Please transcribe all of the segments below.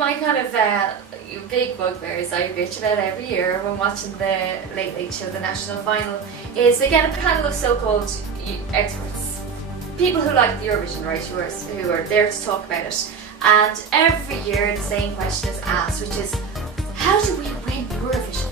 my kind of big bugbears I bitch about every year when watching the Late Late Show, the national final, is they get a panel of so-called experts, people who like the Eurovision, right, who are there to talk about it. And every year the same question is asked, which is, how do we win Eurovision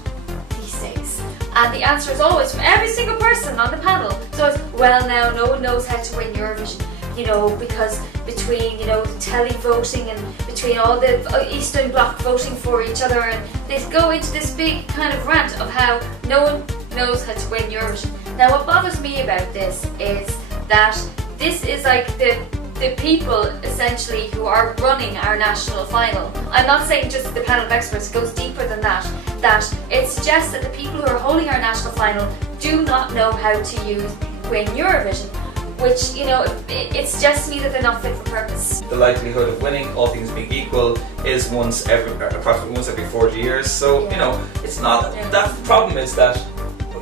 these days? And the answer is always from every single person on the panel. So it's, well, now no one knows how to win Eurovision, you know, because between, you know, tele-voting and between all the Eastern Bloc voting for each other, and they go into this big kind of rant of how no one knows how to win Eurovision. Now what bothers me about this is that this is like the people essentially who are running our national final. I'm not saying just the panel of experts, it goes deeper than that. That it suggests that the people who are holding our national final do not know how to win Eurovision, which, you know, it suggests to me that they're not fit for purpose. The likelihood of winning, all things being equal, is approximately once every 40 years. So, yeah. you know, it's not, that the problem is that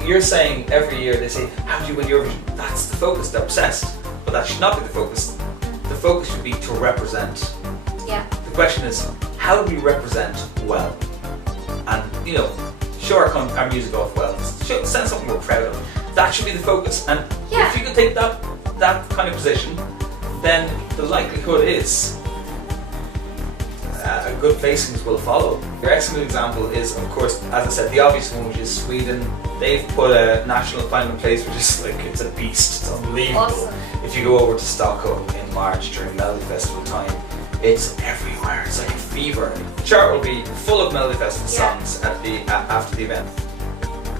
you're saying every year they say, how do you win Eurovision? That's the focus, they're obsessed. But that should not be the focus. The focus should be to represent. Yeah. The question is, how do we represent well? And, you know, show our music off well. Send something we're proud of. That should be the focus. And yeah. if you could take that kind of position, then the likelihood is good facings will follow. Your excellent example is, of course, as I said, the obvious one, which is Sweden. They've put a national final in place, which is like, it's a beast. It's unbelievable. Awesome. If you go over to Stockholm in March during Melody Festival time, it's everywhere. It's like a fever. The chart will be full of Melody Festival songs after the event.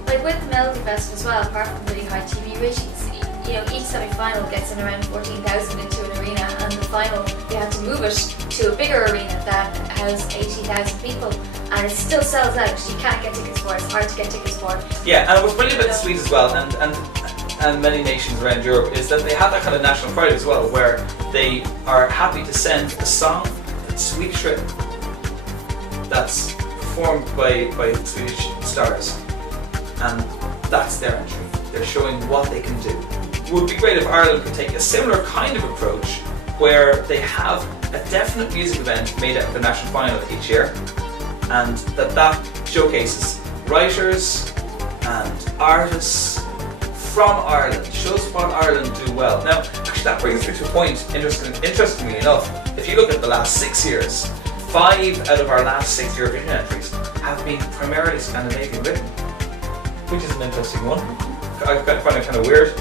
Like with the Melody Festival as well, apart from really high TV ratings, you know, each semi-final gets in around 14,000 into an arena, and the final, you have to move it to a bigger arena that has 80,000 people, and it still sells out. You can't get tickets for it. It's hard to get tickets for it. Yeah, and what's brilliant about the Swedes as well, and many nations around Europe, is that they have that kind of national pride as well, where they are happy to send a song that's Swedish written, that's performed by Swedish stars, and that's their entry. They're showing what they can do. It would be great if Ireland could take a similar kind of approach, where they have a definite music event made out of the national final each year, and that showcases writers and artists from Ireland, shows what Ireland do well. Now, actually that brings me to a point, interestingly enough, if you look at the last 6 years, 5 out of our last 6 Eurovision entries have been primarily Scandinavian written, which is an interesting one. I find it kind of weird,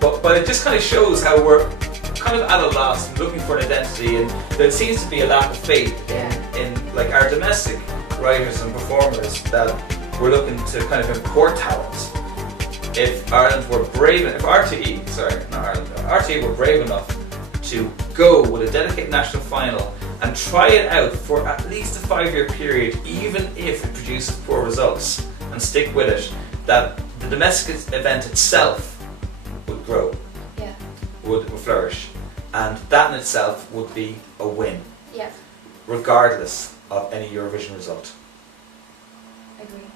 but it just kind of shows how we're kind of at a loss and looking for an identity, and there seems to be a lack of faith in like our domestic writers and performers, that we're looking to kind of import talent. If Ireland were brave, if RTE were brave enough to go with a dedicated national final and try it out for at least a 5-year period, even if it produces poor results, and stick with it, that the domestic event itself would grow, would flourish, and that in itself would be a win, regardless of any Eurovision result. I agree.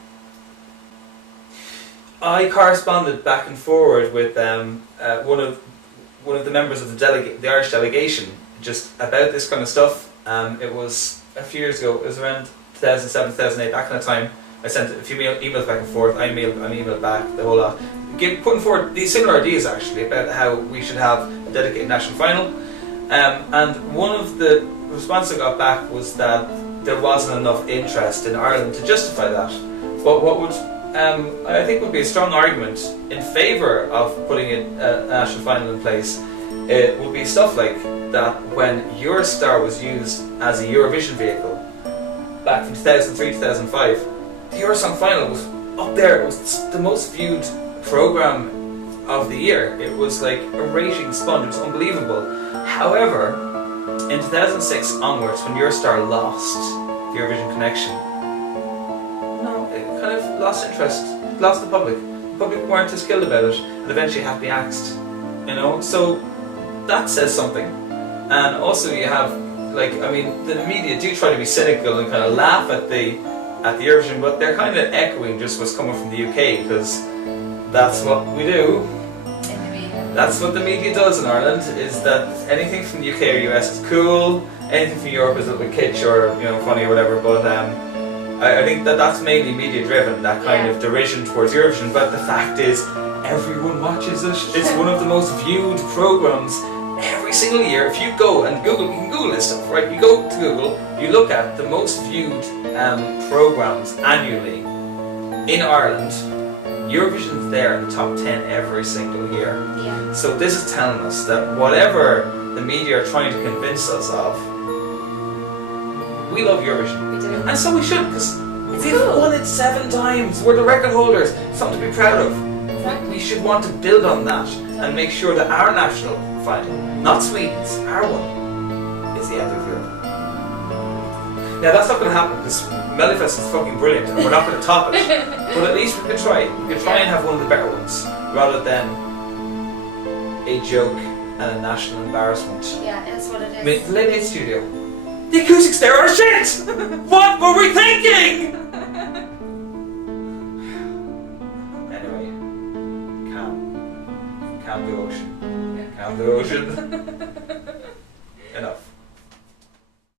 I corresponded back and forward with one of the members of the Irish delegation just about this kind of stuff. It was a few years ago. It was around 2007, 2008, that kind of time. I sent a few emails back and forth. I emailed back the whole lot, putting forward these similar ideas actually about how we should have a dedicated national final. And one of the responses I got back was that there wasn't enough interest in Ireland to justify that. But what would I think would be a strong argument in favour of putting a national final in place, it would be stuff like that when Eurostar was used as a Eurovision vehicle back from 2003 2005. The Eurosong final was up there. It was the most viewed programme of the year. It was like a rating sponge. It was unbelievable. However, in 2006 onwards, when Eurostar lost the Eurovision connection, it kind of lost interest, lost the public. The public weren't as skilled about it, and eventually had to be axed. You know, so that says something. And also you have, like, I mean, the media do try to be cynical and kind of laugh at the Eurovision, but they're kind of echoing just what's coming from the UK, because that's what we do. That's what the media does in Ireland, is that anything from the UK or US is cool, anything from Europe is a little bit kitsch or funny or whatever. But I think that's mainly media driven, that kind of derision towards Eurovision. But the fact is, everyone watches it. It's one of the most viewed programs every single year. If you go and Google, you can Google this stuff, right? You go to Google, you look at the most viewed programs annually in Ireland. Eurovision's there in the top 10 every single year. Yeah. So this is telling us that whatever the media are trying to convince us of, we love Eurovision. We do. And so we should, because we've cool. won it 7 times. We're the record holders. Something to be proud of. Exactly. We should want to build on that and make sure that our national final, not Sweden's, our one, is the end of Europe. Now that's not going to happen because Melifest is fucking brilliant and we're not going to top it. But at least we could try. We could try and have one of the better ones rather than a joke and a national embarrassment. Yeah, it's what it is. I mean, the Late 8 studio. The acoustics there are shit! What were we thinking? Anyway, calm the ocean. Calm the ocean.